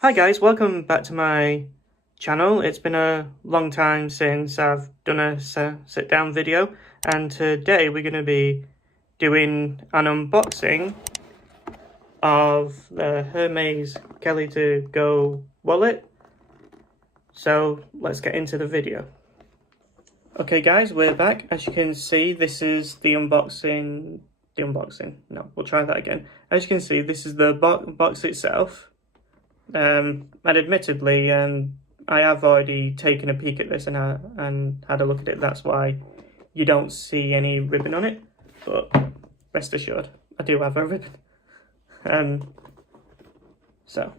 Hi guys, welcome back to my channel. It's been a long time since I've done a sit down video, and today we're going to be doing an unboxing of the Hermès Kelly To Go wallet. So let's get into the video. Okay guys, we're back. As you can see, this is the unboxing. No, we'll try that again. As you can see, this is the box itself. And admittedly, I have already taken a peek at this and had a look at it. That's why you don't see any ribbon on it. But rest assured, I do have a ribbon. So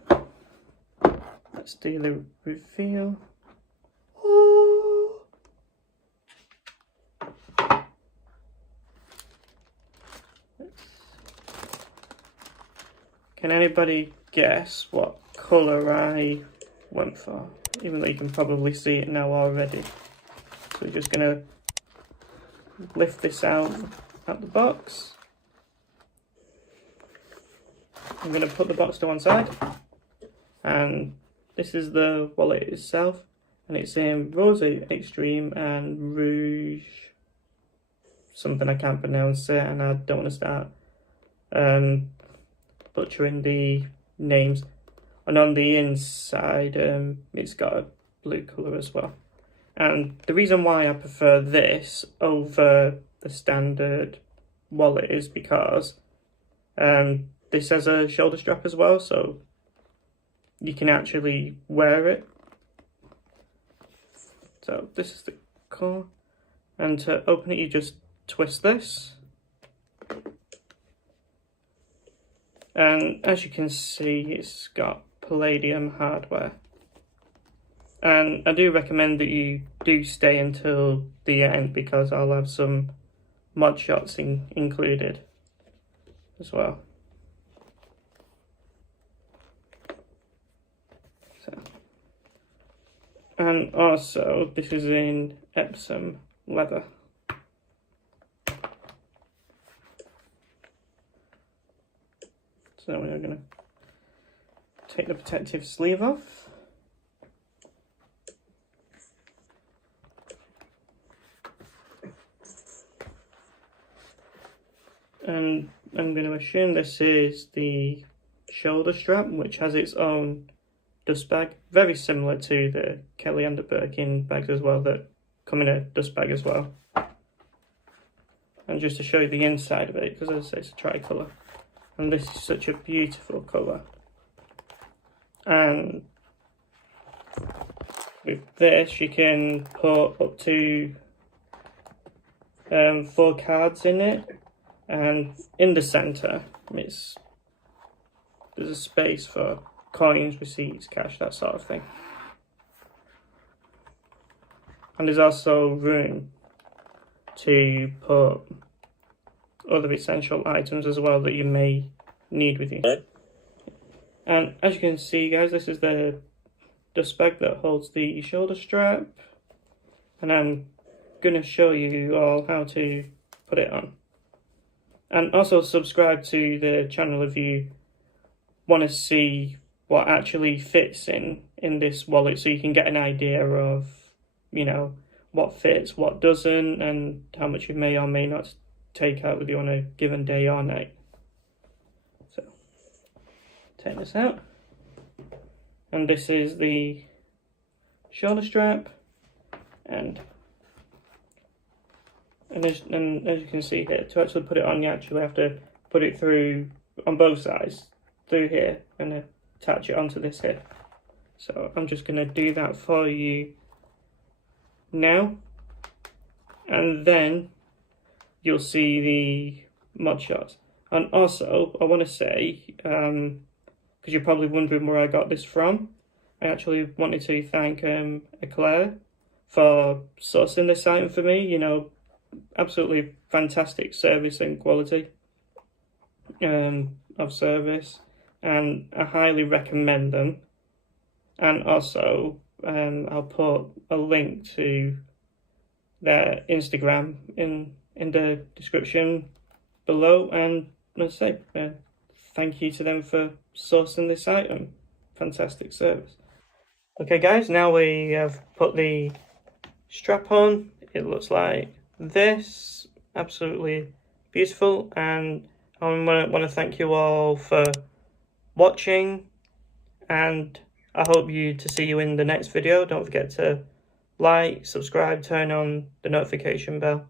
let's do the reveal. Can anybody guess what colour I went for? Even though you can probably see it now already. So we're just going to lift this out the box. I'm going to put the box to one side. And this is the wallet itself. And it's in Rose Extreme and Rouge. Something I can't pronounce it, and I don't want to start butchering the names. And on the inside, it's got a blue colour as well. And the reason why I prefer this over the standard wallet is because this has a shoulder strap as well, so you can actually wear it. So this is the core, and to open it you just twist this. And as you can see, it's got palladium hardware. And I do recommend that you do stay until the end, because I'll have some mod shots included as well. So, and also, this is in Epsom leather. So we're going to take the protective sleeve off. And I'm going to assume this is the shoulder strap, which has its own dust bag, very similar to the Kelly and the Birkin bags as well, that come in a dust bag as well. And just to show you the inside of it, because as I say, it's a tricolour. And this is such a beautiful colour. And with this, you can put up to 4 cards in it. And in the centre, there's a space for coins, receipts, cash, that sort of thing. And there's also room to put other essential items as well that you may need with you. And as you can see guys, this is the dust bag that holds the shoulder strap, and I'm going to show you all how to put it on. And also subscribe to the channel if you want to see what actually fits in this wallet, so you can get an idea of, you know, what fits, what doesn't, and how much you may or may not take out with you on a given day or night. So take this out, and this is the shoulder strap, and as you can see here, to actually put it on, you actually have to put it through on both sides, through here, and attach it onto this here. So I'm just going to do that for you now, and then you'll see the mod shots. And also, I want to say, because you're probably wondering where I got this from, I actually wanted to thank Eclair for sourcing this item for me. You know, absolutely fantastic service and quality of service, and I highly recommend them. And also, I'll put a link to their Instagram in the description below, and let's say thank you to them for sourcing this item fantastic service. Okay guys, now we have put the strap on. It looks like this, absolutely beautiful, and I want to thank you all for watching, and I hope to see you in the next video. Don't forget to like, subscribe, turn on the notification bell.